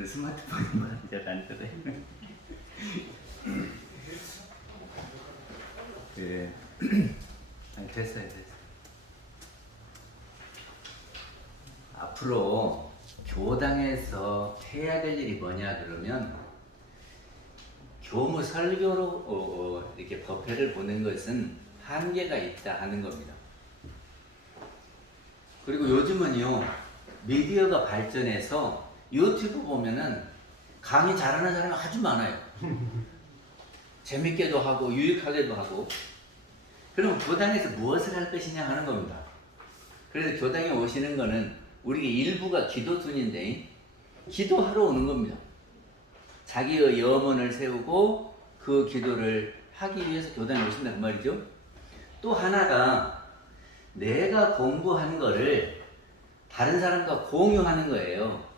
오늘은 스마트폰이 말이 잘 안 들어요. 예. 아니, 됐어요. 앞으로 교당에서 해야 될 일이 뭐냐 그러면 교무 설교로 이렇게 법회를 보는 것은 한계가 있다 하는 겁니다. 그리고 요즘은요 미디어가 발전해서 유튜브 보면은 강의 잘하는 사람이 아주 많아요. 재밌게도 하고 유익하게도 하고. 그럼 교당에서 무엇을 할 것이냐 하는 겁니다. 그래서 교당에 오시는 거는 우리 일부가 기도순인데 기도하러 오는 겁니다. 자기의 염원을 세우고 그 기도를 하기 위해서 교당에 오신단 말이죠. 또 하나가 내가 공부한 거를 다른 사람과 공유하는 거예요.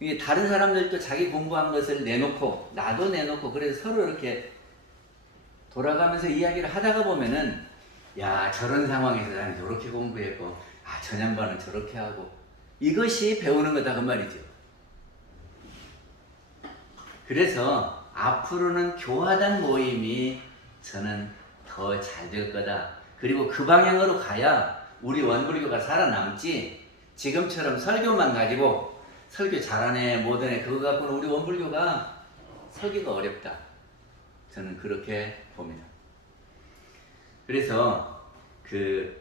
이게 다른 사람들도 자기 공부한 것을 내놓고 나도 내놓고 그래서 서로 이렇게 돌아가면서 이야기를 하다가 보면은 야 저런 상황에서 나는 저렇게 공부했고 아 저 양반은 저렇게 하고 이것이 배우는 거다 그 말이죠. 그래서 앞으로는 교화단 모임이 저는 더 잘 될 거다. 그리고 그 방향으로 가야 우리 원불교가 살아남지 지금처럼 설교만 가지고 설교 잘하네 못하네 그거 갖고는 우리 원불교가 설교가 어렵다. 저는 그렇게 봅니다. 그래서 그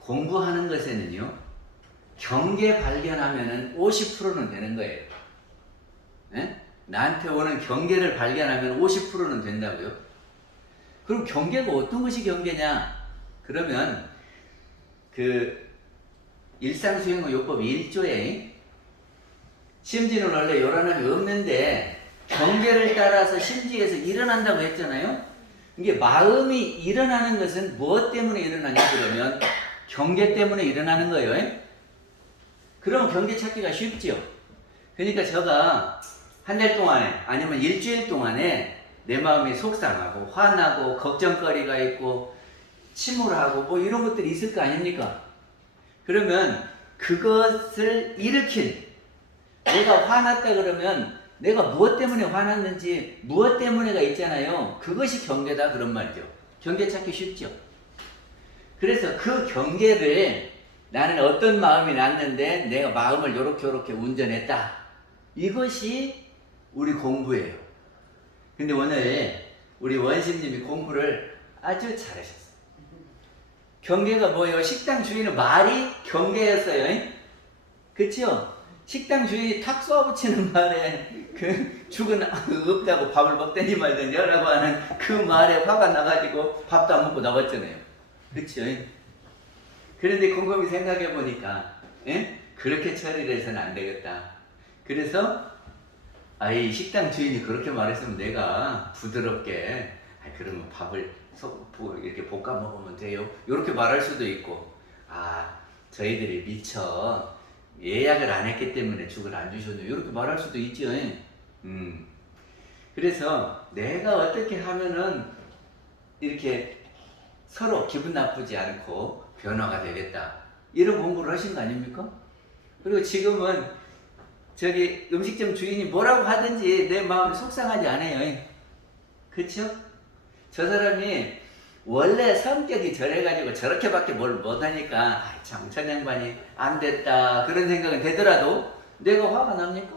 공부하는 것에는요 경계 발견하면은 50%는 되는 거예요. 네? 나한테 오는 경계를 발견하면 50%는 된다고요. 그럼 경계가 어떤 것이 경계냐? 그러면 그 일상수행요법 1조에 심지는 원래 요란함이 없는데 경계를 따라서 심지에서 일어난다고 했잖아요. 이게 마음이 일어나는 것은 무엇 때문에 일어나냐 그러면 경계 때문에 일어나는 거예요. 그럼 경계 찾기가 쉽죠. 그러니까 제가 한 달 동안에 아니면 일주일 동안에 내 마음이 속상하고 화나고 걱정거리가 있고 침울하고 뭐 이런 것들이 있을 거 아닙니까? 그러면 그것을 일으킨 내가 화났다 그러면 내가 무엇 때문에 화났는지 무엇 때문에가 있잖아요. 그것이 경계다 그런 말이죠. 경계 찾기 쉽죠. 그래서 그 경계를 나는 어떤 마음이 났는데 내가 마음을 요렇게 운전했다. 이것이 우리 공부예요. 근데 오늘 우리 원심님이 공부를 아주 잘하셨어요. 경계가 뭐예요? 식당 주인은 말이 경계였어요. 그쵸? 식당 주인이 탁 쏘아붙이는 말에 그 죽은 없다고 밥을 먹더니 말더니라고 하는 그 말에 화가 나가지고 밥도 안 먹고 나왔잖아요. 그쵸? 그런데 곰곰이 생각해 보니까 그렇게 처리를 해서는 안 되겠다. 그래서 이 식당 주인이 그렇게 말했으면 내가 부드럽게 그러면 밥을 이렇게 볶아 먹으면 돼요. 이렇게 말할 수도 있고 저희들이 미처 예약을 안 했기 때문에 죽을 안 주셨네요. 이렇게 말할 수도 있죠. 그래서 내가 어떻게 하면은 이렇게 서로 기분 나쁘지 않고 변화가 되겠다. 이런 공부를 하신 거 아닙니까? 그리고 지금은 저기 음식점 주인이 뭐라고 하든지 내 마음이 속상하지 않아요. 그쵸? 저 사람이 원래 성격이 저래가지고 저렇게밖에 뭘 못하니까 참 저 양반이 안 됐다 그런 생각은 되더라도 내가 화가 납니까?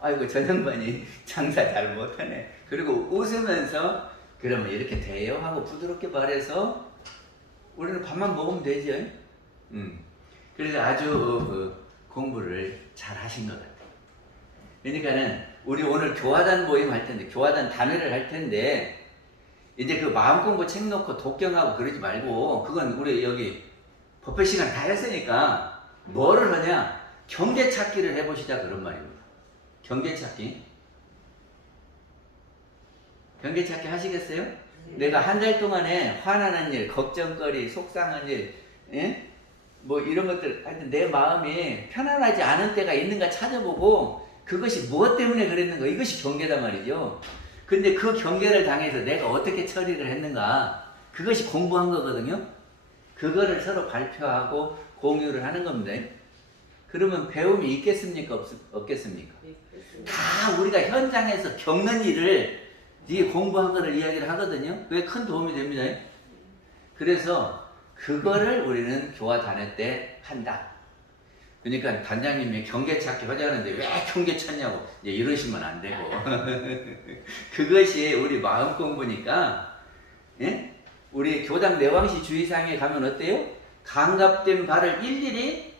아이고 저 양반이 장사 잘 못하네. 그리고 웃으면서 그러면 이렇게 돼요 하고 부드럽게 말해서 우리는 밥만 먹으면 되죠. 그래서 아주 공부를 잘 하신 것 같아요. 그러니까는 우리 오늘 교화단 모임 할 텐데 교화단 단회를 할 텐데 이제 그 마음 공부 책 놓고 독경하고 그러지 말고 그건 우리 여기 법회 시간 다 했으니까 뭐를 하냐 경계 찾기를 해보시자 그런 말입니다. 경계 찾기. 경계 찾기 하시겠어요? 내가 한 달 동안에 화나는 일, 걱정거리, 속상한 일, 뭐 이런 것들 하여튼 내 마음이 편안하지 않은 때가 있는가 찾아보고 그것이 무엇 때문에 그랬는가 이것이 경계단 말이죠. 근데 그 경계를 당해서 내가 어떻게 처리를 했는가 그것이 공부한 거거든요. 그거를 서로 발표하고 공유를 하는 겁니다. 그러면 배움이 있겠습니까? 없겠습니까? 다 우리가 현장에서 겪는 일을 네 공부한 거를 이야기를 하거든요. 그게 큰 도움이 됩니다. 그래서 그거를 우리는 교화 단회 때 한다. 그러니까 단장님이 경계 찾기 하자는데 왜 경계 찾냐고 이제 이러시면 안 되고 그것이 우리 마음 공부니까. 예? 우리 교당 내왕시 주의사항에 가면 어때요? 감갑된 발을 일일이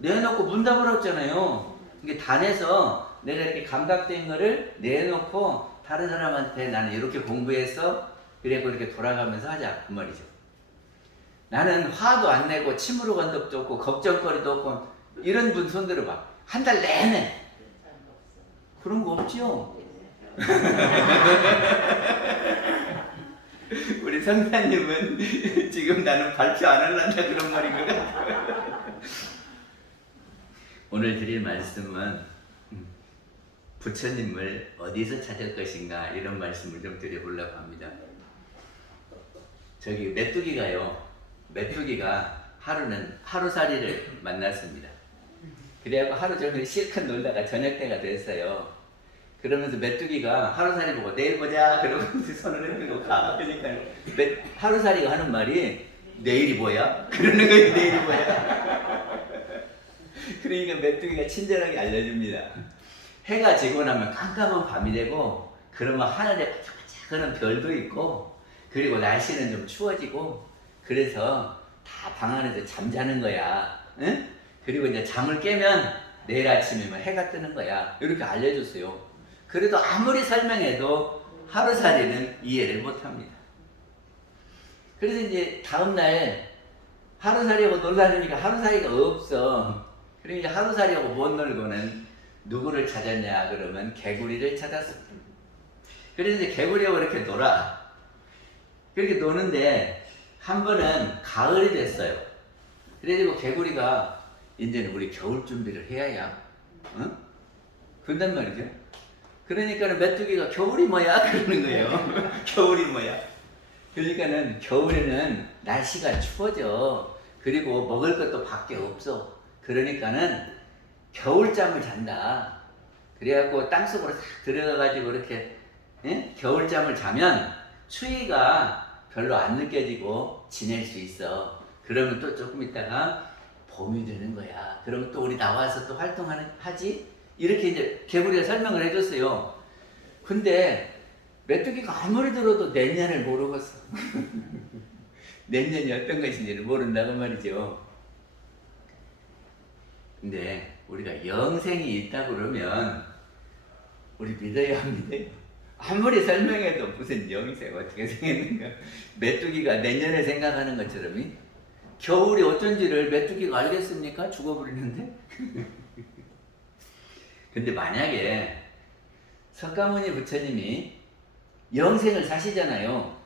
내놓고 문 닫으라잖아요. 이게 단에서 내가 이렇게 감각된 거를 내놓고 다른 사람한테 나는 이렇게 공부해서 그래고 이렇게 돌아가면서 하자 그 말이죠. 나는 화도 안 내고 침으로 간 적도 없고 걱정거리도 없고 이런 분 손 들어봐. 한 달 내내 그런 거 없지요. 우리 성사님은 지금 나는 발표 안 할란다 그런 말인 것 같아요. 오늘 드릴 말씀은 부처님을 어디서 찾을 것인가 이런 말씀을 좀 드려보려고 합니다. 저기 메뚜기가요. 메뚜기가 하루살이를 만났습니다. 그래갖고 하루 종일 실컷 놀다가 저녁 때가 됐어요. 그러면서 메뚜기가 하루살이 보고 내일 보자 그러고 손을 흔들고 가. 그러니까 하루살이가 하는 말이 내일이 뭐야? 그러는 거예요. 내일이 뭐야? 그러니까 메뚜기가 친절하게 알려줍니다. 해가 지고 나면 깜깜한 밤이 되고 그러면 하늘에 반짝반짝하는 별도 있고 그리고 날씨는 좀 추워지고 그래서 다 방 안에서 잠자는 거야. 응? 그리고 이제 잠을 깨면 내일 아침이면 해가 뜨는 거야. 이렇게 알려줬어요. 그래도 아무리 설명해도 하루살이는 이해를 못합니다. 그래서 이제 다음날 하루살이하고 놀라니까 하루살이가 없어. 그러니까 하루살이하고 못 놀고는 누구를 찾았냐 그러면 개구리를 찾았습니다. 그래서 이제 개구리하고 이렇게 놀아. 그렇게 노는데 한 번은 가을이 됐어요. 그래가지고 개구리가 이제는 우리 겨울 준비를 해야야. 응? 그런단 말이죠. 그러니까는 메뚜기가 겨울이 뭐야? 그러는 거예요. 겨울이 뭐야? 그러니까는 겨울에는 날씨가 추워져. 그리고 먹을 것도 밖에 없어. 그러니까는 겨울잠을 잔다. 그래갖고 땅속으로 싹 들어가가지고 이렇게 겨울잠을 자면 추위가 별로 안 느껴지고 지낼 수 있어. 그러면 또 조금 있다가 봄이 되는 거야. 그러면 또 우리 나와서 또 활동하지? 이렇게 이제 개구리가 설명을 해줬어요. 근데 메뚜기가 아무리 들어도 내년을 모르겠어. 내년이 어떤 것인지를 모른다고 말이죠. 근데 우리가 영생이 있다고 그러면 우리 믿어야 합니다. 아무리 설명해도 무슨 영생 어떻게 생겼는가. 메뚜기가 내년을 생각하는 것처럼 겨울이 어쩐지를 메뚜기가 알겠습니까? 죽어버리는데. 근데 만약에 석가모니 부처님이 영생을 사시잖아요.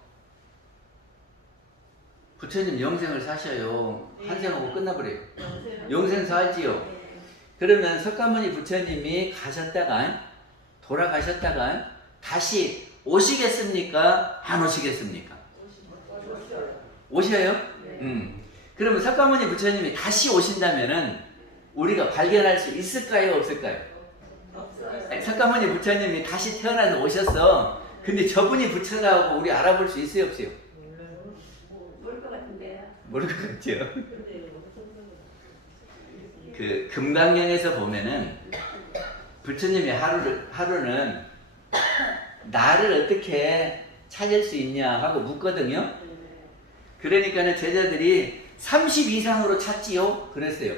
부처님 영생을 사셔요. 한생하고 끝나버려요. 영생 살지요. 그러면 석가모니 부처님이 돌아가셨다가 다시 오시겠습니까? 안 오시겠습니까? 오셔요? 그러면 석가모니 부처님이 다시 오신다면은 우리가 발견할 수 있을까요? 없을까요? 없어요. 석가모니 부처님이 다시 태어나서 오셨어. 근데 저분이 부처라고 우리 알아볼 수 있어요? 없어요? 모를 것 같은데요? 모를 것 같죠? 그 금강경에서 보면은 부처님이 하루는 나를 어떻게 찾을 수 있냐 하고 묻거든요. 그러니까는 제자들이 30 이상으로 찾지요? 그랬어요.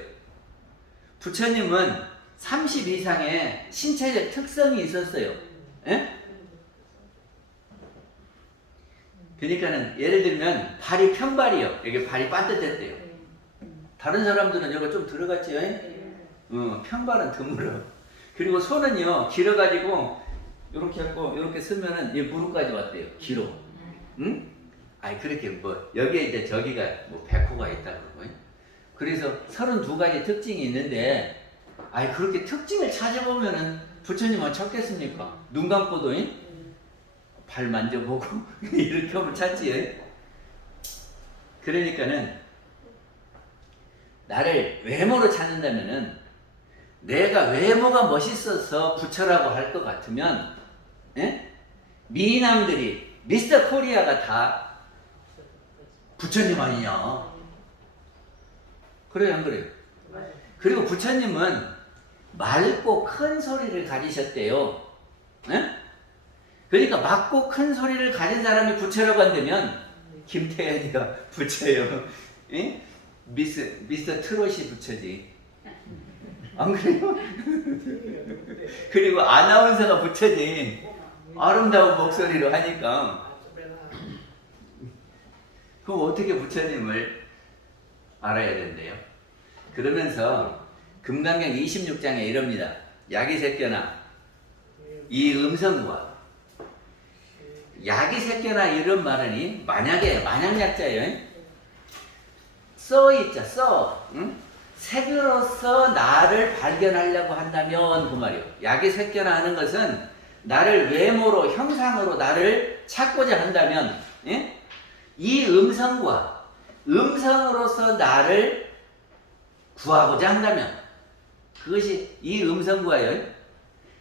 부처님은 30 이상의 신체적 특성이 있었어요. 에? 그러니까는 예를 들면 발이 편발이요. 여기 발이 반듯했대요. 다른 사람들은 여기가 좀 들어갔지요? 편발은 드물어. 그리고 손은요 길어가지고 이렇게 하고 이렇게 쓰면은 이 무릎까지 왔대요. 길어. 응? 아니 그렇게 뭐 여기에 이제 저기가 뭐 백호가 있다고 그러고. 그래서 32가지 특징이 있는데 아니 그렇게 특징을 찾아보면은 부처님은 찾겠습니까? 눈 감고도 발 만져보고 이렇게 하면 찾지. 그러니까는 나를 외모로 찾는다면은 내가 외모가 멋있어서 부처라고 할 것 같으면, 예? 미남들이 미스터 코리아가 다 부처님 아니냐? 그래요, 안 그래요? 그리고 부처님은 맑고 큰 소리를 가지셨대요. 예? 그러니까 맑고 큰 소리를 가진 사람이 부처라고 한다면 김태현이가 부처예요. 예? 미스터 트롯이 부처지. 안 그래요? 그리고 아나운서가 부처지. 아름다운 목소리로 하니까. 그럼 어떻게 부처님을 알아야 된대요? 그러면서 금강경 26장에 이럽니다. 약이 새껴나 이 음성과 약이 새껴나 이런 말은이 만약에 만약약자예요. 써있죠. 써. 응? 색으로서 나를 발견하려고 한다면 그 말이요. 약이 새껴나 하는 것은 나를 외모로 형상으로 나를 찾고자 한다면, 예? 이 음성과 음성으로서 나를 구하고자 한다면 그것이 이 음성과요.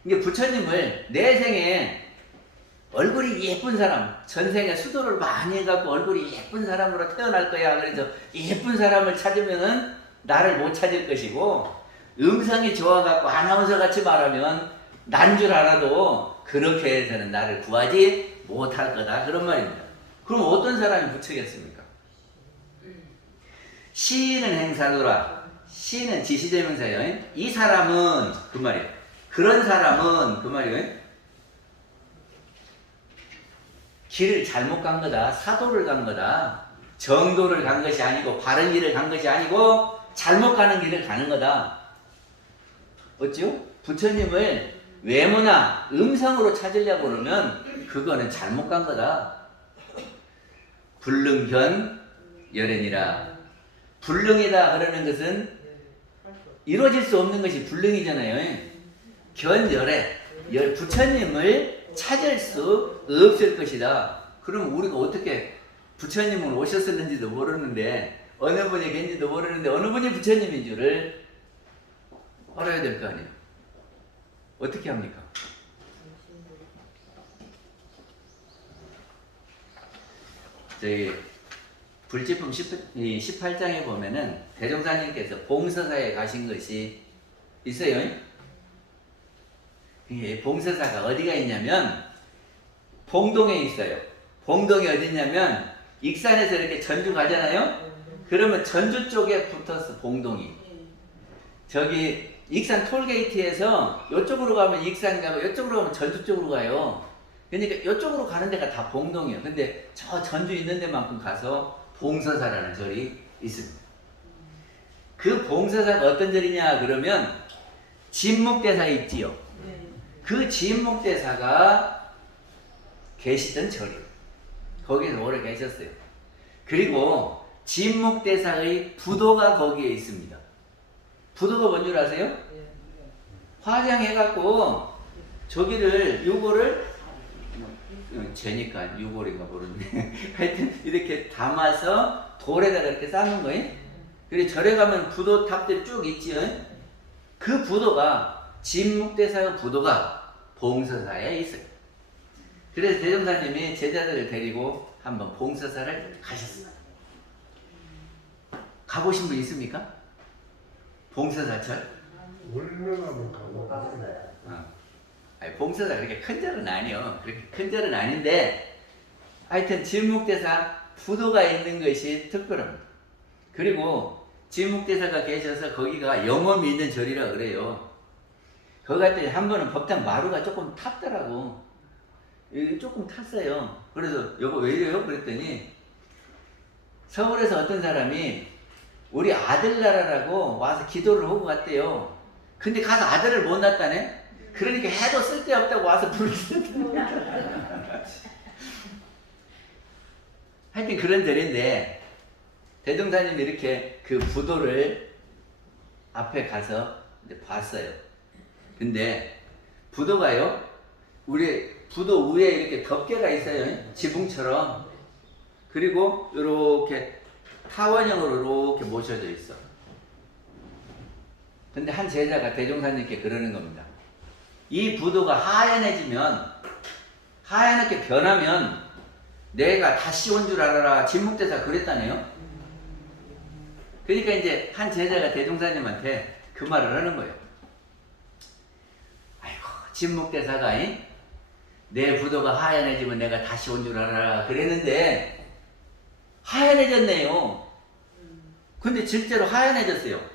이게 부처님을 내 생에 얼굴이 예쁜 사람, 전생에 수도를 많이 해갖고 얼굴이 예쁜 사람으로 태어날 거야. 그래서 예쁜 사람을 찾으면은 나를 못 찾을 것이고, 음성이 좋아갖고 아나운서 같이 말하면 난 줄 알아도 그렇게 해서는 나를 구하지 못할 거다. 그런 말입니다. 그럼 어떤 사람이 부처겠습니까? 시인은 행사노라. 시는 지시대명사예요. 이 사람은 그 말이에요. 그런 사람은 그 말이에요. 길을 잘못 간 거다. 사도를 간 거다. 정도를 간 것이 아니고 바른 길을 간 것이 아니고 잘못 가는 길을 가는 거다. 어찌요? 부처님을 외모나 음성으로 찾으려고 그러면 그거는 잘못 간 거다. 불능견 열애니라. 불능이다 그러는 것은 이루어질 수 없는 것이 불능이잖아요. 견열애, 부처님을 찾을 수 없을 것이다. 그럼 우리가 어떻게 부처님은 오셨었는지도 모르는데, 어느 분이 계신지도 모르는데 어느 분이 부처님인 줄을 알아야 될 거 아니에요. 어떻게 합니까? 저희 불지품 18장에 보면은 대종사님께서 봉서사에 가신 것이 있어요. 이 봉서사가 어디가 있냐면 봉동에 있어요. 봉동이 어디냐면 익산에서 이렇게 전주 가잖아요. 그러면 전주 쪽에 붙었어, 봉동이. 저기 익산 톨게이트에서 이쪽으로 가면 익산 가고 이쪽으로 가면 전주 쪽으로 가요. 그러니까 이쪽으로 가는 데가 다 봉동이에요. 근데 저 전주 있는 데만큼 가서 봉서사라는 절이 있습니다. 그 봉서사가 어떤 절이냐 그러면 진묵대사 있지요. 그 진묵대사가 계시던 절이에요. 거기서 오래 계셨어요. 그리고 진묵대사의 부도가 거기에 있습니다. 부도가 뭔 줄 아세요? 화장해갖고 저기를 요거를 재니까 유골인가 모르는데 하여튼 이렇게 담아서 돌에다가 이렇게 쌓는 거예요. 그리고 절에 가면 부도탑들 쭉 있지요. 그 부도가 진묵대사의 부도가 봉서사에 있어요. 그래서 대종사님이 제자들을 데리고 한번 봉서사를 가셨어요. 가보신 분 있습니까? 봉서사절? 울면하면 가고 아니, 봉서사 그렇게 큰 절은 아니요. 그렇게 큰 절은 아닌데 하여튼 진묵대사 부도가 있는 것이 특별합니다. 그리고 진묵대사가 계셔서 거기가 영험이 있는 절이라 그래요. 거기 갈 때 한 번은 법당 마루가 조금 탔더라고. 조금 탔어요. 그래서 여보 왜 이래요? 그랬더니 서울에서 어떤 사람이 우리 아들 나라라고 와서 기도를 하고 갔대요. 근데 가서 아들을 못 낳았다네? 그러니까 해도 쓸데없다고 와서 부르시더라고요. 하여튼 그런 절인데 대종사님이 이렇게 그 부도를 앞에 가서 봤어요. 근데 부도가요, 우리 부도 위에 이렇게 덮개가 있어요. 지붕처럼. 그리고 이렇게 타원형으로 이렇게 모셔져 있어. 근데 한 제자가 대종사님께 그러는 겁니다. 이 부도가 하얀해지면, 하얀하게 변하면 내가 다시 온 줄 알아라. 진묵대사가 그랬다네요. 그러니까 이제 한 제자가 대종사님한테 그 말을 하는 거예요. 아이고, 진묵대사가 내 부도가 하얀해지면 내가 다시 온 줄 알아라 그랬는데 하얀해졌네요. 근데 실제로 하얀해졌어요.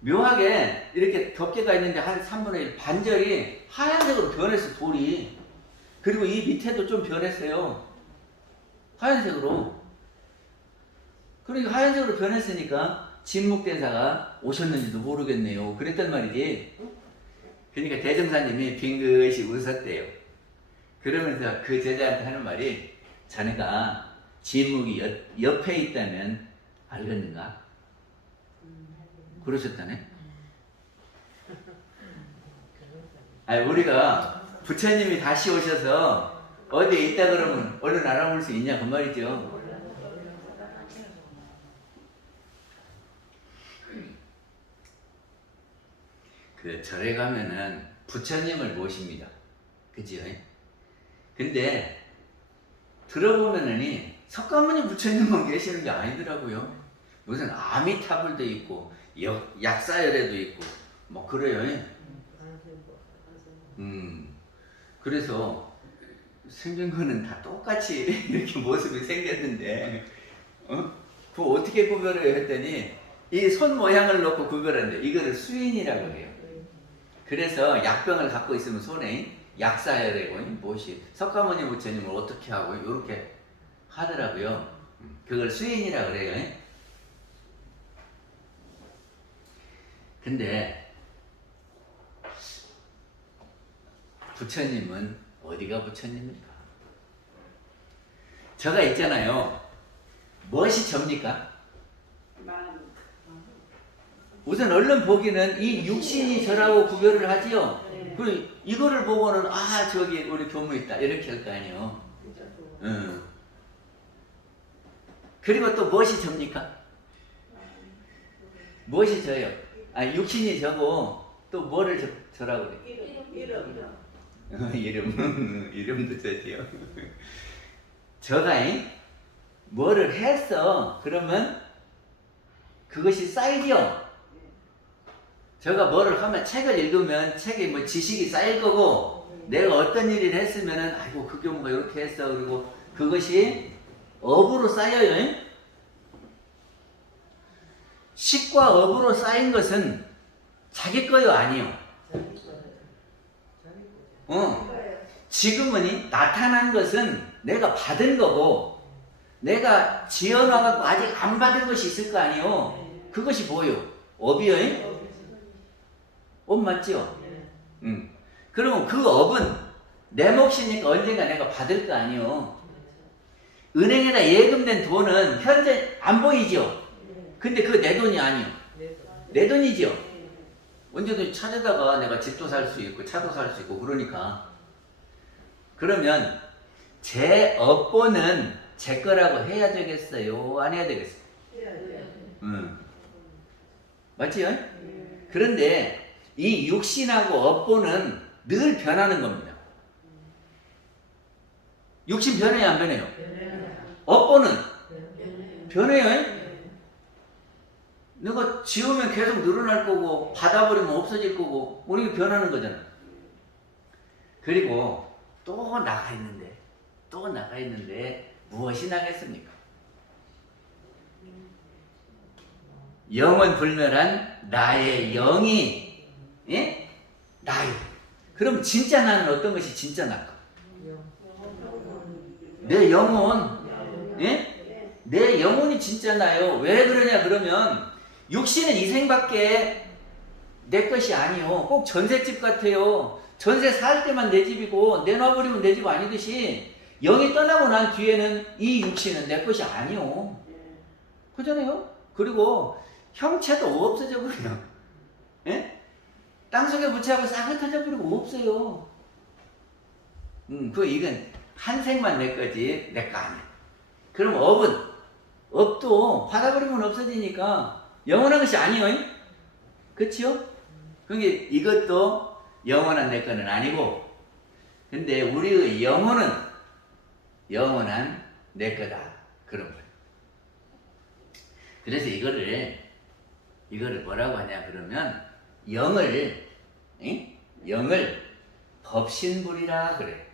묘하게 이렇게 덮개가 있는데 한 3분의 1 반절이 하얀색으로 변했어, 돌이. 그리고 이 밑에도 좀 변했어요. 하얀색으로. 그러니까 하얀색으로 변했으니까 진묵대사가 오셨는지도 모르겠네요. 그랬단 말이지. 그러니까 대종사님이 빙긋이 웃었대요. 그러면서 그 제자한테 하는 말이, 자네가 진묵이 옆에 있다면 알겠는가? 그러셨다네. 아니, 우리가 부처님이 다시 오셔서 어디에 있다 그러면 얼른 알아볼 수 있냐 그 말이죠. 그 절에 가면은 부처님을 모십니다. 그지요? 근데 들어보면은 석가모니 부처님만 계시는 게 아니더라고요. 무슨 아미타불도 있고 약사열애도 있고 뭐 그래요. 그래서 생긴 거는 다 똑같이 이렇게 모습이 생겼는데 그거 어떻게 구별해요 했더니 이 손 모양을 놓고 구별하는데 이거를 수인이라고 해요. 그래서 약병을 갖고 있으면 손에 약사열애고 무엇이 석가모니 부처님을 어떻게 하고 이렇게 하더라고요. 그걸 수인이라고 그래요. 근데 부처님은 어디가 부처님입니까? 저가 있잖아요. 무엇이 접니까? 우선 얼른 보기는 이 육신이 저라고 구별을 하지요. 그리고 이거를 보고는 아 저기 우리 교무 있다 이렇게 할 거 아니에요. 그리고 또 무엇이 접니까? 무엇이 저요? 아 육신이 저고 또 뭐를 저라고 그래? 이름도 저지요. 저가 뭐를 했어 그러면 그것이 쌓이죠. 제가 뭐를 하면 책을 읽으면 책에 뭐 지식이 쌓일 거고 내가 어떤 일을 했으면은 아이고 그 경우가 이렇게 했어 그리고 그것이 업으로 쌓여요. 식과 업으로 쌓인 것은 자기 거요 아니요. 지금은 나타난 것은 내가 받은 거고 내가 지어놔갖고 아직 안 받은 것이 있을 거 아니요. 그것이 뭐요? 업이요. 업 맞지요? 그러면 그 업은 내 몫이니까 언젠가 내가 받을 거 아니요. 은행에다 예금된 돈은 현재 안 보이죠? 근데 그거 내 돈이 아니요. 내 돈이죠? 언제든지 찾아다가 내가 집도 살 수 있고 차도 살 수 있고 그러니까. 그러면 제 업보는 제 거라고 해야 되겠어요? 안 해야 되겠어요? 맞지요? 그런데 이 육신하고 업보는 늘 변하는 겁니다. 육신 변해요, 안 변해요? 업보는 변해요. 내가 지우면 계속 늘어날 거고 받아버리면 없어질 거고 우리가 변하는 거잖아. 그리고 또 나가 있는데 무엇이 나겠습니까? 영원 불멸한 나의 영이 나요. 그럼 진짜 나는 어떤 것이 진짜 나까? 내 영혼, 내 영혼이 진짜 나요. 왜 그러냐 그러면 육신은 이 생밖에 내 것이 아니요. 꼭 전셋집 같아요. 전세 살 때만 내 집이고 내놔버리면 내 집 아니듯이 영이 떠나고 난 뒤에는 이 육신은 내 것이 아니요. 그잖아요. 그리고 형체도 없어져 버려요. 땅속에 묻혀하고 싹 흩어져 버리고 없어요. 이건 한 생만 내 거지 내 거 아니야. 그럼 업도 받아버리면 없어지니까 영원한 것이 아니요. 그치요? 그게 이것도 영원한 내 거는 아니고, 근데 우리의 영혼은 영원한 내 거다. 그런 거예요. 그래서 이거를 뭐라고 하냐 그러면 영을 법신불이라 그래요.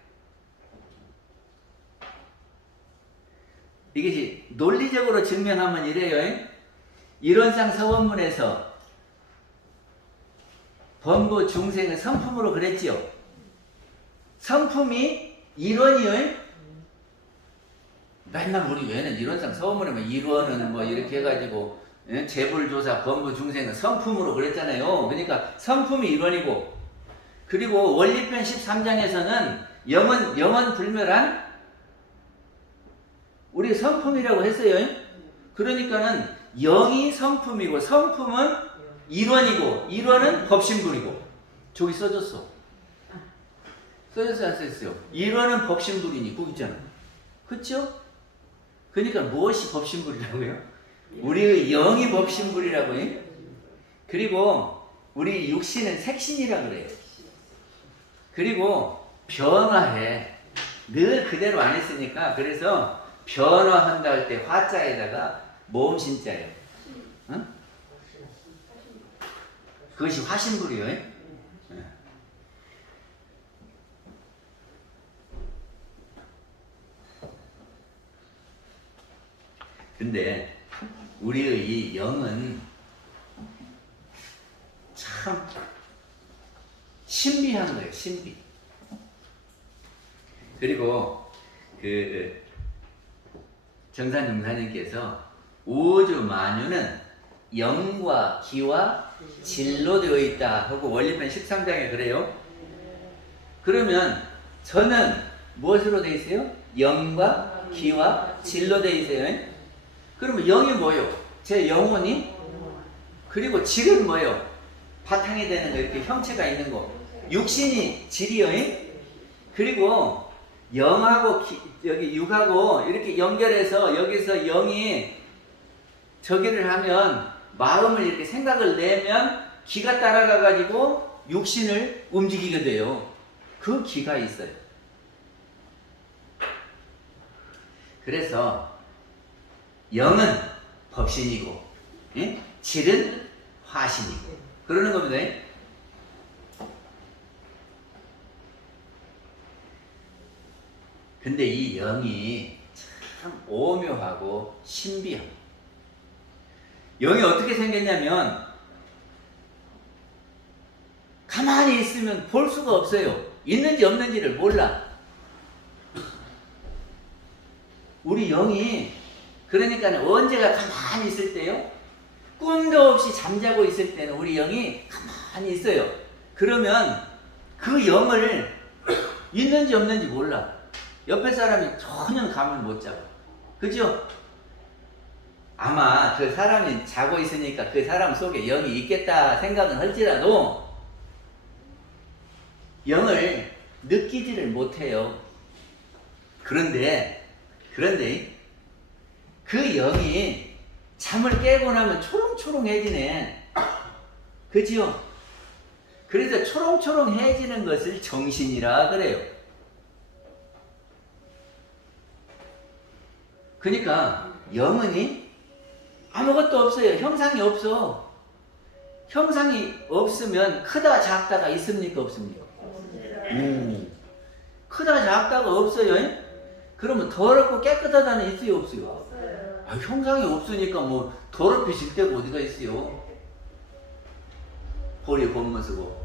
이것이 논리적으로 증명하면 이래요. 이론상 서원문에서 범부 중생을 성품으로 그랬지요. 성품이 이론이요. 맨날 우리 왜는 이론상 서원문에 뭐 이론은 뭐 이렇게 해가지고 재불조사 범부 중생은 성품으로 그랬잖아요. 그러니까 성품이 이론이고, 그리고 원리편 13장에서는 영은 불멸한 우리 성품이라고 했어요. 그러니까는 영이 성품이고 성품은 이론이고 이론은 법신불이고. 저기 써졌어. 써졌어 안 써졌어요? 이론은 법신불이니 꼭 있잖아. 그쵸? 그러니까 무엇이 법신불이라고요? 우리의 영이 법신불이라고요. 그리고 우리 육신은 색신이라 그래요. 그리고 변화해. 늘 그대로 안 했으니까. 그래서 변화한다 할 때 화자에다가 모음신자예요. 응? 그것이 화신불이요. 근데 우리의 이 영은 참 신비한 거예요. 신비. 그리고 정산 용사님께서 우주 만유는 영과 기와 질로 되어 있다 하고 원리편 13장에 그래요. 그러면 저는 무엇으로 되어 있어요? 영과 기와 질로 되어 있어요. 그러면 영이 뭐예요? 제 영혼이. 그리고 질은 뭐예요? 바탕이 되는 거, 이렇게 형체가 있는 거. 육신이 질이요. 그리고 영하고 여기 육하고 이렇게 연결해서 여기서 영이 저기를 하면 마음을 이렇게 생각을 내면 기가 따라가 가지고 육신을 움직이게 돼요. 그 기가 있어요. 그래서 영은 법신이고 질은 화신이고 그러는 겁니다. 근데 이 영이 참 오묘하고 신비합니다. 영이 어떻게 생겼냐면 가만히 있으면 볼 수가 없어요. 있는지 없는지를 몰라. 우리 영이 그러니까 언제가 가만히 있을 때요? 꿈도 없이 잠자고 있을 때는 우리 영이 가만히 있어요. 그러면 그 영을 있는지 없는지 몰라. 옆에 사람이 전혀 감을 못 잡아. 그죠? 아마 그 사람이 자고 있으니까 그 사람 속에 영이 있겠다 생각은 할지라도 영을 느끼지를 못해요. 그런데 그 영이 잠을 깨고 나면 초롱초롱해지네. 그죠? 그래서 초롱초롱해지는 것을 정신이라 그래요. 그러니까 영은이 아무것도 없어요. 형상이 없어. 형상이 없으면 크다 작다가 있습니까 없습니까? 크다 작다가 없어요. 그러면 더럽고 깨끗하다는 있어요 없어요? 아, 형상이 없으니까 뭐 더럽히실 데가 어디가 있어요? 보리 본문 쓰고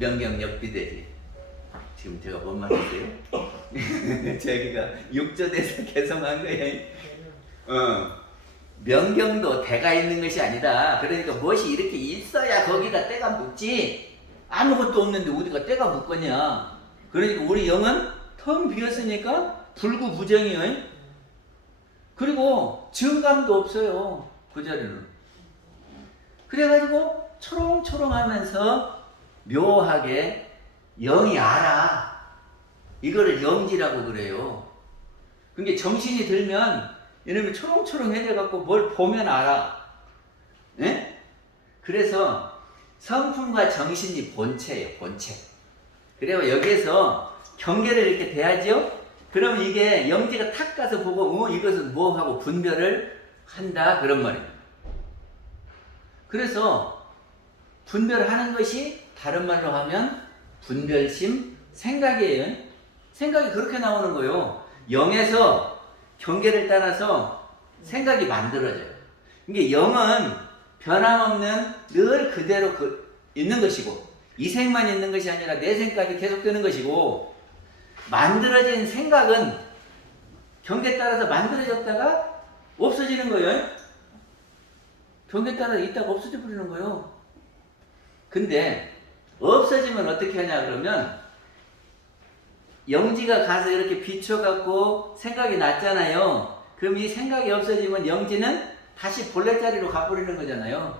명경 역비되지. 지금 제가 뭔 말했어요? 저기가 육조대에서 개성한 거예요. 명경도 대가 있는 것이 아니다. 그러니까 무엇이 이렇게 있어야 거기다 때가 묻지. 아무것도 없는데 어디가 때가 묻겠냐. 그러니까 우리 영은 텅 비었으니까 불구부정이에요. 그리고 증감도 없어요. 그 자리는. 그래가지고 초롱초롱하면서 묘하게 영이 알아. 이거를 영지라고 그래요. 그러니까 정신이 들면 이놈이 초롱초롱해져갖고 뭘 보면 알아. 예? 그래서 성품과 정신이 본체예요, 본체. 그리고 여기에서 경계를 이렇게 대하죠? 그러면 이게 영지가 탁 가서 보고, 이것은 뭐 하고 분별을 한다. 그런 말이에요. 그래서 분별하는 것이 다른 말로 하면 분별심, 생각이에요. 생각이 그렇게 나오는 거예요. 영에서 경계를 따라서 생각이 만들어져요. 이게 영은 변함없는 늘 그대로 있는 것이고, 이생만 있는 것이 아니라 내생까지 계속되는 것이고, 만들어진 생각은 경계에 따라서 만들어졌다가 없어지는 거예요. 경계에 따라서 있다가 없어져 버리는 거예요. 근데 없어지면 어떻게 하냐 그러면, 영지가 가서 이렇게 비춰갖고 생각이 났잖아요. 그럼 이 생각이 없어지면 영지는 다시 본래 자리로 가버리는 거잖아요.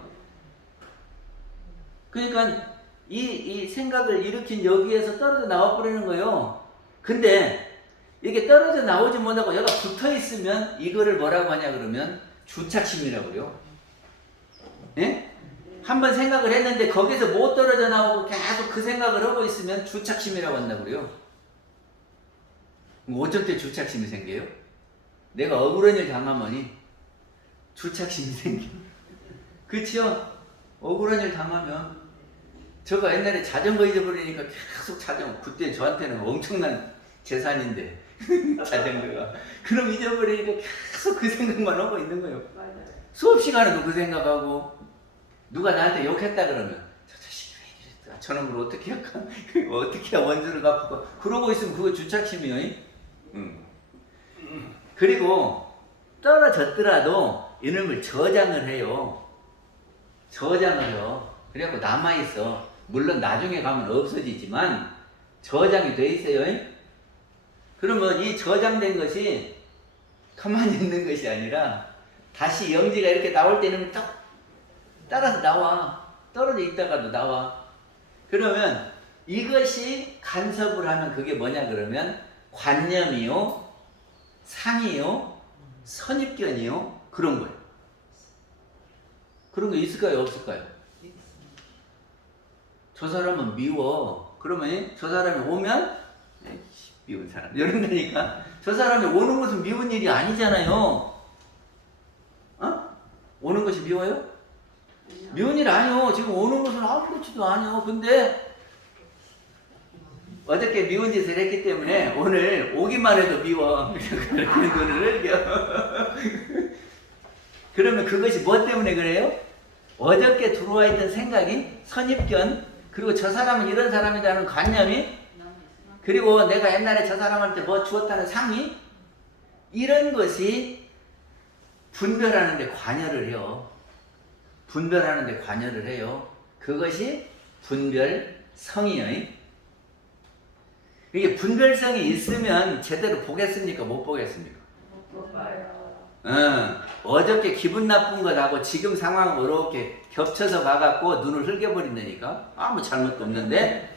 그러니까 이 생각을 일으킨 여기에서 떨어져 나와버리는 거예요. 근데 이게 떨어져 나오지 못하고 얘가 붙어 있으면 이거를 뭐라고 하냐 그러면 주착심이라고 그래요. 예? 한번 생각을 했는데 거기서 못 떨어져 나오고 계속 그 생각을 하고 있으면 주착심이라고 한다고 그래요. 어쩔 때 주착심이 생겨요? 내가 억울한 일 당하면 주착심이 생겨. 그쵸? 억울한 일 당하면. 제가 옛날에 자전거 잊어버리니까 계속 자전거, 그때 저한테는 엄청난 재산인데 자전거가. 그럼 잊어버리니까 계속 그 생각만 하고 있는 거예요. 맞아요. 수업 시간에도 그 생각하고, 누가 나한테 욕했다 그러면 저 자식이 왜 이랬다, 저놈을 어떻게 할까, 어떻게 해야 원수를 갚을까, 그러고 있으면 그거 주착심이에요. 그리고 떨어졌더라도 이놈을 저장을 해요. 저장을 해요. 그래갖고 남아있어. 물론 나중에 가면 없어지지만 저장이 돼 있어요. 그러면 이 저장된 것이 가만히 있는 것이 아니라 다시 영지가 이렇게 나올 때는 딱 따라서 나와. 떨어져 있다가도 나와. 그러면 이것이 간섭을 하면 그게 뭐냐 그러면 관념이요, 상이요, 선입견이요, 그런 거예요. 그런 거 있을까요, 없을까요? 저 사람은 미워. 그러면 저 사람이 오면 에이씨, 미운 사람 이런다니까. 저 사람이 오는 것은 미운 일이 아니잖아요. 어? 오는 것이 미워요? 미운 일 아니요. 지금 오는 것은 아무렇지도 않아요. 근데 어저께 미운 짓을 했기 때문에 오늘 오기만 해도 미워. 그렇게 눈을 흘려. 그러면 그것이 뭐 때문에 그래요? 어저께 들어와 있던 생각이, 선입견, 그리고 저 사람은 이런 사람이라는 관념이, 그리고 내가 옛날에 저 사람한테 뭐 주었다는 상이, 이런 것이 분별하는 데 관여를 해요. 분별하는 데 관여를 해요. 그것이 분별성이에요. 이게 분별성이 있으면 제대로 보겠습니까? 못 보겠습니까? 못 봐요. 어저께 기분 나쁜 것하고 지금 상황 이렇게 겹쳐서 가갖고 눈을 흘겨버린다니까? 아무 잘못도 없는데?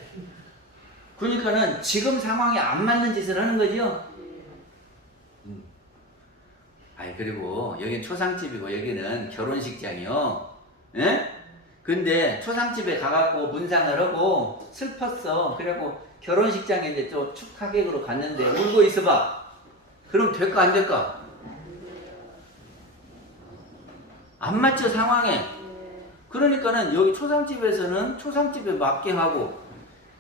그러니까는 지금 상황에 안 맞는 짓을 하는 거죠? 아니, 그리고 여기는 초상집이고 여기는 결혼식장이요. 예? 근데 초상집에 가갖고 문상을 하고 슬펐어. 그래갖고 결혼식장에 이제 좀 축하객으로 갔는데 울고 있어봐. 그럼 될까 안 될까? 안 맞죠, 상황에. 그러니까는 여기 초상집에서는 초상집에 맞게 하고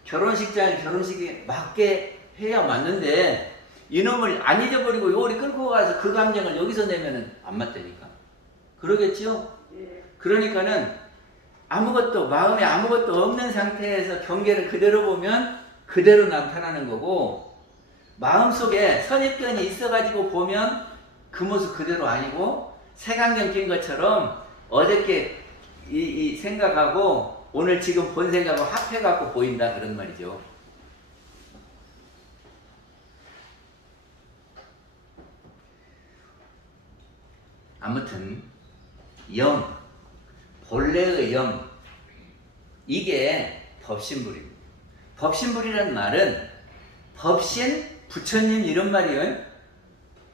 결혼식장에 결혼식에 맞게 해야 맞는데, 이놈을 안 잊어버리고 요리 끌고 가서 그 감정을 여기서 내면은 안 맞다니까. 그러겠지요? 그러니까는 아무것도, 마음에 아무것도 없는 상태에서 경계를 그대로 보면 그대로 나타나는 거고, 마음속에 선입견이 있어가지고 보면 그 모습 그대로 아니고, 색안경 낀 것처럼 어저께 이 생각하고 오늘 지금 본 생각하고 합해갖고 보인다, 그런 말이죠. 아무튼 영, 본래의 영, 이게 법신불입니다. 법신불이라는 말은 법신, 부처님 이런 말이에요.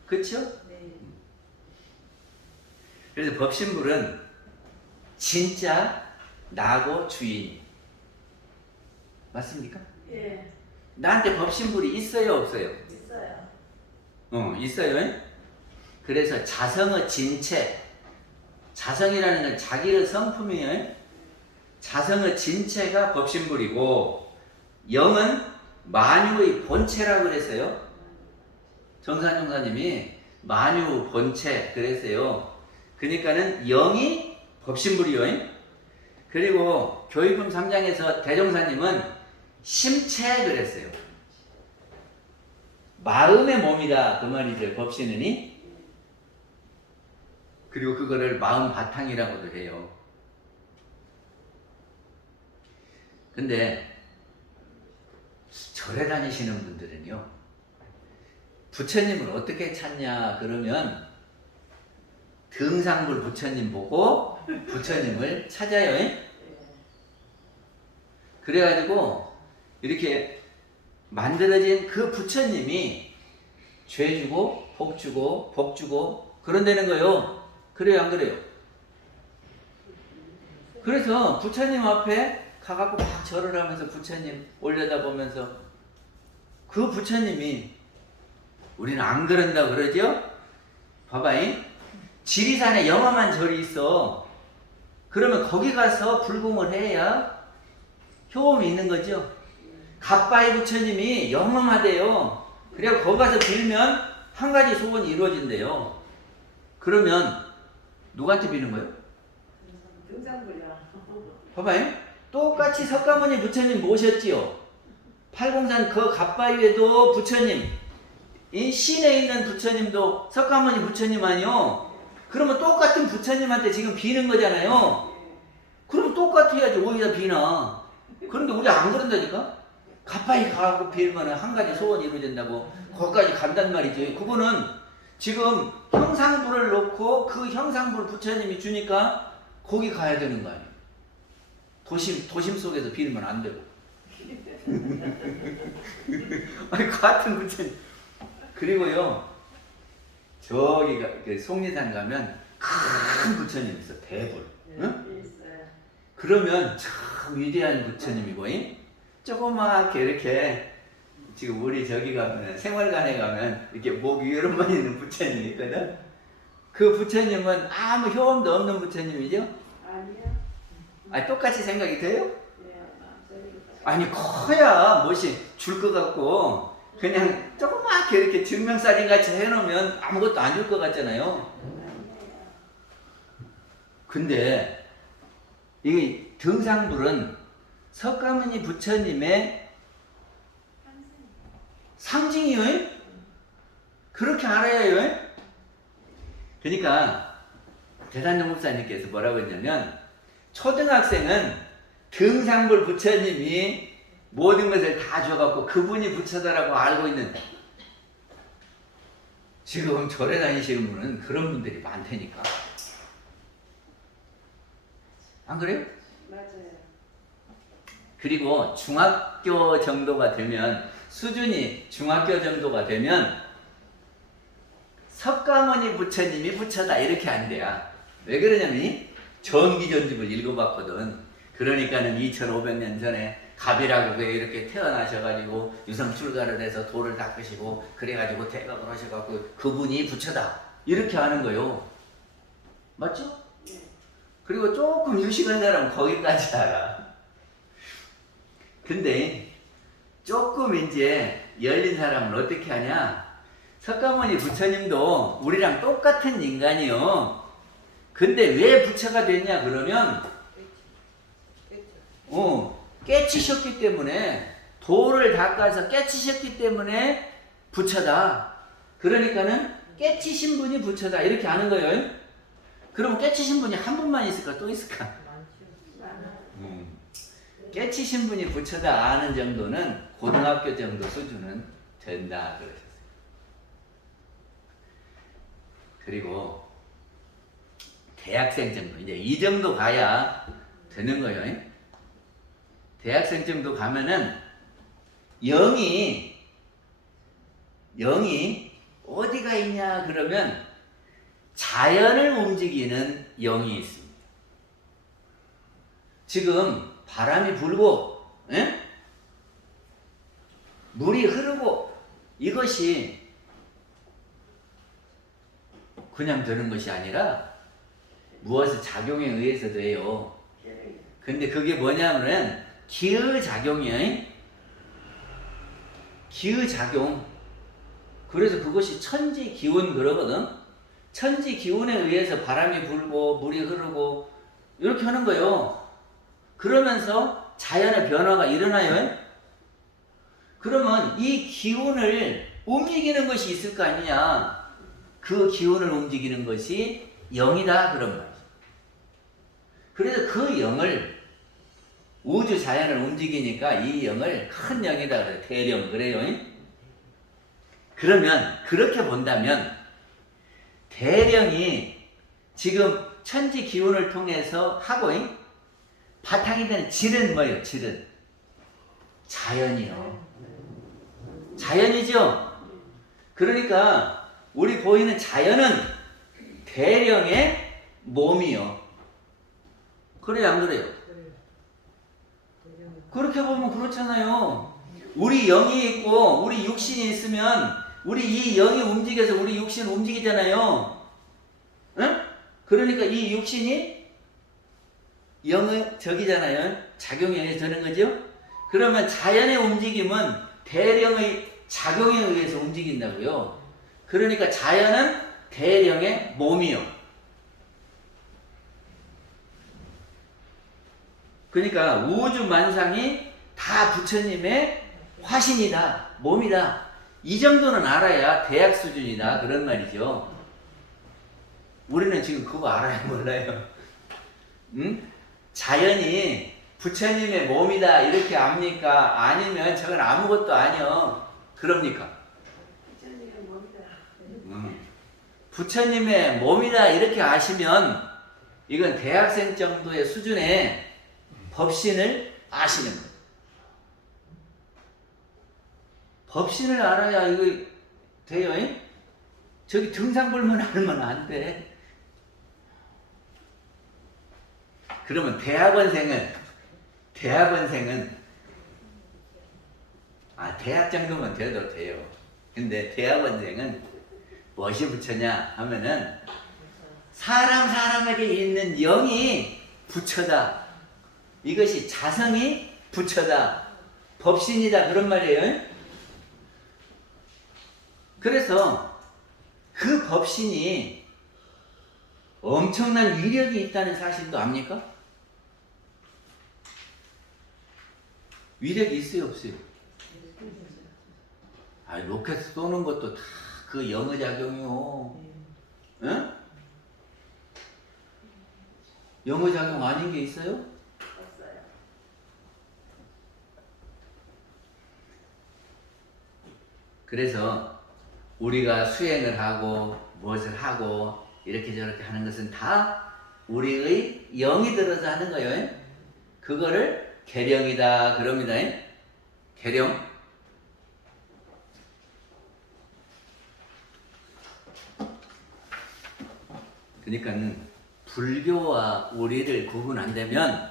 그렇죠? 네. 그래서 법신불은 진짜 나고 주인이. 맞습니까? 예, 나한테 법신불이 있어요, 없어요? 있어요. 있어요. 그래서 자성의 진체, 자성이라는 건 자기의 성품이에요. 자성의 진체가 법신불이고 영은 만유의 본체라고 그랬어요. 정산종사님이 만유 본체 그랬어요. 그러니까는 영이 법신불이요. 그리고 교육품 3장에서 대종사님은 심체 그랬어요. 마음의 몸이다 그 말이죠. 법신은이. 그리고 그거를 마음 바탕이라고도 해요. 근데 절에 다니시는 분들은요, 부처님을 어떻게 찾냐 그러면 등상불 부처님 보고 부처님을 찾아요. 그래가지고 이렇게 만들어진 그 부처님이 죄 주고 복 주고 복 주고 그런다는 거요. 그래요, 안 그래요? 그래서 부처님 앞에 가갖고 막 절을 하면서 부처님 올려다보면서 그 부처님이 우리는 안 그런다 그러죠? 봐봐잉. 지리산에 영험한 절이 있어. 그러면 거기 가서 불공을 해야 효험이 있는 거죠. 갓바이 부처님이 영험하대요. 그래야 거기 가서 빌면 한 가지 소원이 이루어진대요. 그러면 누구한테 비는 거예요? 등산불이야. 봐봐요. 똑같이 석가모니 부처님 모셨지요. 팔공산 그 갓바위에도 부처님, 이 시내에 있는 부처님도 석가모니 부처님 아니요. 그러면 똑같은 부처님한테 지금 비는 거잖아요. 그럼 똑같아야지. 어디다 비나. 그런데 우리 안 그런다니까? 갓바위 가고 빌면 한 가지 소원이 이루어진다고 거기까지 간단 말이지. 그거는 지금 형상불을 놓고 그 형상불 부처님이 주니까 거기 가야 되는 거 아니에요. 도심 속에서 빌면 안 되고. 아니, 같은 부처님. 그리고요, 저기가, 속리산 가면 큰 부처님 있어, 대불. 응? 있어요. 그러면 참 위대한 부처님이고, 조그맣게 이렇게, 지금 우리 저기 가면, 생활관에 가면, 이렇게 목 위로만 있는 부처님이 있거든? 그 부처님은 아무 효험도 없는 부처님이죠? 아니요. 아니, 똑같이 생각이 돼요? 예, 저기 아니, 커야 멋이 줄 것 같고, 그냥 조그맣게 이렇게 증명사진 같이 해놓으면 아무것도 안 줄 것 같잖아요. 근데, 이 등상불은 석가모니 부처님의 상징이에요. 그렇게 알아야 해요. 그러니까, 대단정 목사님께서 뭐라고 했냐면, 초등학생은 등상불 부처님이 모든 것을 다 줘갖고 그분이 부처다라고 알고 있는데, 지금 절에 다니시는 분은 그런 분들이 많다니까. 안 그래요? 맞아요. 그리고 중학교 정도가 되면, 수준이 중학교 정도가 되면 석가모니 부처님이 부처다 이렇게 안 돼요. 왜 그러냐면 전기전집을 읽어봤거든. 그러니까는 2500년 전에 갑이라고 이렇게 태어나셔가지고 유성 출가를 해서 돌을 닦으시고 그래가지고 대각을 하셔갖고 그분이 부처다 이렇게 하는 거요. 맞죠? 예. 그리고 조금 유식한 사람은 거기까지 알아. 근데 조금 이제 열린 사람은 어떻게 하냐? 석가모니 부처님도 우리랑 똑같은 인간이요. 근데 왜 부처가 됐냐 그러면 깨치셨기 때문에, 돌을 닦아서 깨치셨기 때문에 부처다. 그러니까는 깨치신 분이 부처다 이렇게 하는 거예요. 그럼 깨치신 분이 한 분만 있을까 또 있을까? 깨치신 분이 부처다 아는 정도는 고등학교 정도 수준은 된다 그러셨어요. 그리고 대학생 정도, 이제 이 정도 가야 되는 거예요. 대학생 정도 가면은 영이 어디가 있냐 그러면 자연을 움직이는 영이 있습니다. 지금 바람이 불고, 예? 물이 흐르고, 이것이 그냥 되는 것이 아니라 무엇의 작용에 의해서 돼요. 근데 그게 뭐냐면은 기의작용이에요. 기의작용. 그래서 그것이 천지기운 그러거든. 천지기운에 의해서 바람이 불고 물이 흐르고 이렇게 하는 거예요. 그러면서 자연의 변화가 일어나요. 그러면 이 기운을 움직이는 것이 있을 거 아니냐. 그 기운을 움직이는 것이 영이다 그런 말이죠. 그래서 그 영을 우주 자연을 움직이니까 이 영을 큰 영이다 그래요. 대령 그래요. 그러면 그렇게 본다면 대령이 지금 천지 기운을 통해서 하고 바탕이 되는 질은 뭐예요? 질은 자연이요. 자연이죠. 그러니까 우리 보이는 자연은 대령의 몸이요. 그래요, 안 그래요? 그렇게 보면 그렇잖아요. 우리 영이 있고 우리 육신이 있으면 우리 이 영이 움직여서 우리 육신을 움직이잖아요. 응? 그러니까 이 육신이 영의 적이잖아요. 작용에 의해서 되는 거죠. 그러면 자연의 움직임은 대령의 작용에 의해서 움직인다고요. 그러니까 자연은 대령의 몸이요. 그러니까 우주 만상이 다 부처님의 화신이다, 몸이다. 이 정도는 알아야 대학 수준이다 그런 말이죠. 우리는 지금 그거 알아야 몰라요. 응? 자연이 부처님의 몸이다 이렇게 압니까? 아니면 저건 아무것도 아니요. 그럽니까? 부처님의 몸이다. 부처님의 몸이다 이렇게 아시면 이건 대학생 정도의 수준의 법신을 아시는 거예요. 법신을 알아야 이거 돼요. 저기 등산불만 알면 안 돼. 그러면 대학원생은 대학 정도면 돼도 돼요. 근데 대학원생은 무엇이 부처냐 하면은 사람에게 있는 영이 부처다. 이것이 자성이 부처다. 법신이다 그런 말이에요. 그래서 그 법신이 엄청난 위력이 있다는 사실도 압니까? 위력이 있어요, 없어요? 로켓 쏘는 것도 다 그 영의 작용이요. 응? 영의 작용 아닌 게 있어요? 없어요. 그래서 우리가 수행을 하고 무엇을 하고 이렇게 저렇게 하는 것은 다 우리의 영이 들어서 하는 거예요. 그거를 계령이다 그럽니다. 계령. 그러니까는 불교와 우리를 구분한다면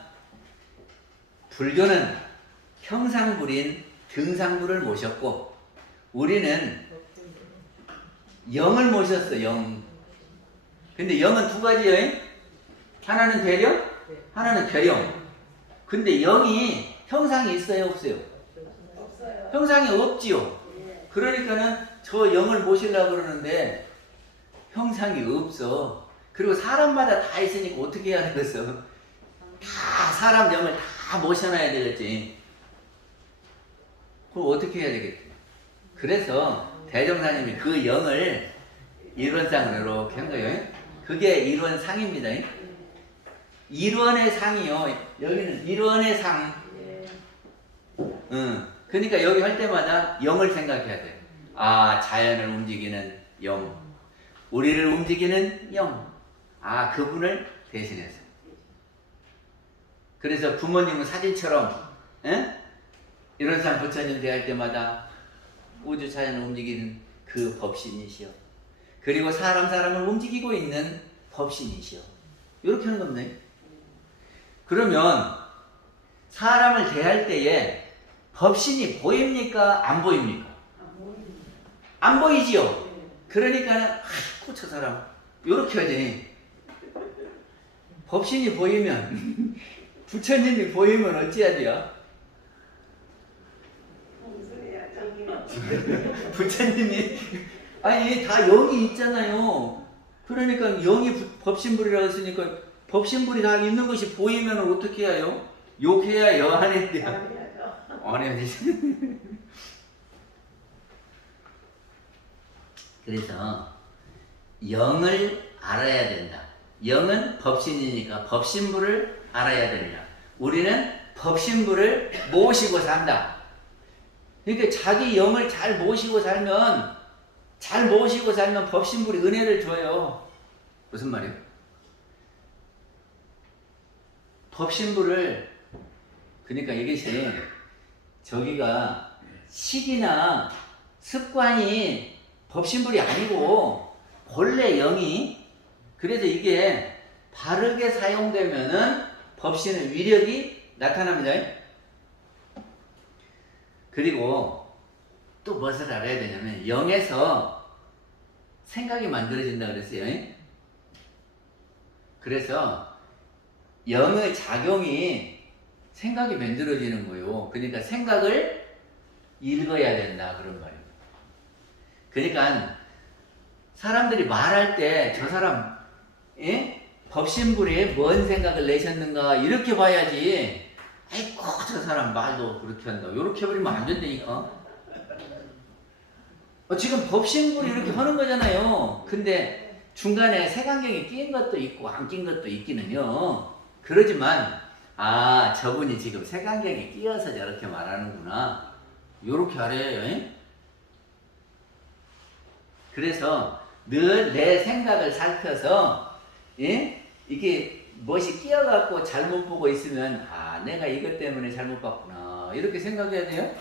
불교는 형상불인 등상불을 모셨고 우리는 영을 모셨어. 영. 근데 영은 두 가지예요. 하나는 대령, 하나는 계령. 근데 영이 형상이 있어요, 없어요? 없어요. 형상이 없지요. 그러니까는 저 영을 모시려고 그러는데 형상이 없어. 그리고 사람마다 다 있으니까 어떻게 해야 되겠어? 다 사람 영을 다 모셔놔야 되겠지. 그럼 어떻게 해야 되겠지? 그래서 대종사님이 그 영을 일원상으로 이렇게 한 거예요. 그게 일원상입니다. 일원의 상이요. 여기는 일원의 상. 그러니까 여기 할 때마다 영을 생각해야 돼. 자연을 움직이는 영. 우리를 움직이는 영. 그분을 대신해서. 그래서 부모님은 사진처럼, 일원상 부처님 대할 때마다 우주 자연을 움직이는 그 법신이시여. 그리고 사람을 움직이고 있는 법신이시여. 이렇게 하는 겁니다. 그러면 사람을 대할 때에 법신이 보입니까? 안 보입니까? 안 보이지요? 그러니까 아이고 저 사람 요렇게 하지. 법신이 보이면 부처님이 보이면 어찌해야 돼요? 부처님이 아니 다 영이 있잖아요. 그러니까 영이 법신불이라고 했으니까 법신불이 다 있는 것이 보이면 어떻게 해요? 욕해야요? 안 해야 돼요? 안 해야 되지. 그래서 영을 알아야 된다. 영은 법신이니까 법신불을 알아야 된다. 우리는 법신불을 모시고 산다. 그러니까 자기 영을 잘 모시고 살면 법신불이 은혜를 줘요. 무슨 말이에요? 법신불을 그러니까 이것이 저기가 식이나 습관이 법신불이 아니고 본래 영이 그래서 이게 바르게 사용되면은 법신의 위력이 나타납니다. 그리고 또 무엇을 알아야 되냐면 영에서 생각이 만들어진다 그랬어요. 그래서 영의 작용이 생각이 만들어지는 거예요. 그러니까 생각을 읽어야 된다 그런 말이에요. 그러니까 사람들이 말할 때 저 사람 법신불이 뭔 생각을 내셨는가 이렇게 봐야지. 아이고 저 사람 말도 그렇게 한다 이렇게 해버리면 안 된다니까. 지금 법신불이 이렇게 하는 거잖아요. 근데 중간에 색안경이 낀 것도 있고 안 낀 것도 있기는요. 그러지만 아 저분이 지금 색안경이 끼어서 저렇게 말하는구나 요렇게 하래요. 그래서 늘 내 생각을 살펴서 이게 무엇이 끼어갖고 잘못 보고 있으면 아 내가 이것 때문에 잘못 봤구나 이렇게 생각해야 돼요.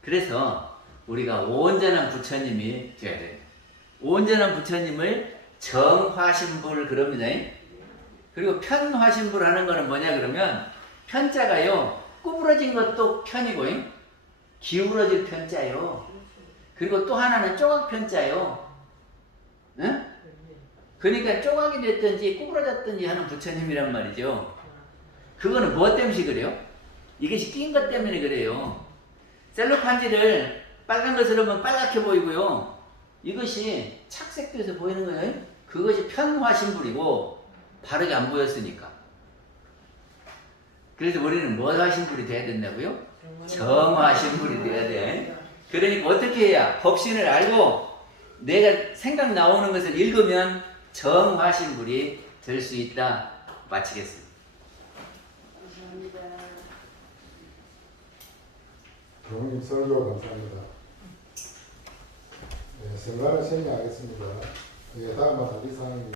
그래서 우리가 온전한 부처님이 돼야 돼요. 온전한 부처님을 정화신불 그럽니다. 그리고 편화신불 하는 거는 뭐냐 그러면 편자가요 구부러진 것도 편이고 기울어질 편자요. 그리고 또 하나는 조각 편자요. 응? 그러니까 조각이 됐든지 구부러졌든지 하는 부처님이란 말이죠. 그거는 무엇 때문에 그래요? 이것이 낀 것 때문에 그래요. 셀로판지를 빨간 것을 하면 빨갛게 보이고요. 이것이 착색돼서 보이는 거예요. 그것이 편화신불이고 바르게 안 보였으니까. 그래서 우리는 뭐 화신불이 돼야 된다고요? 정화신불이 돼야 돼. 그러니까 어떻게 해야 법신을 알고 내가 생각 나오는 것을 읽으면 정화신불이 될 수 있다. 마치겠습니다. 감사합니다. 교수님 설교 감사합니다. 네, 성가를 정리하겠습니다. 다음은 우리 상황입니다.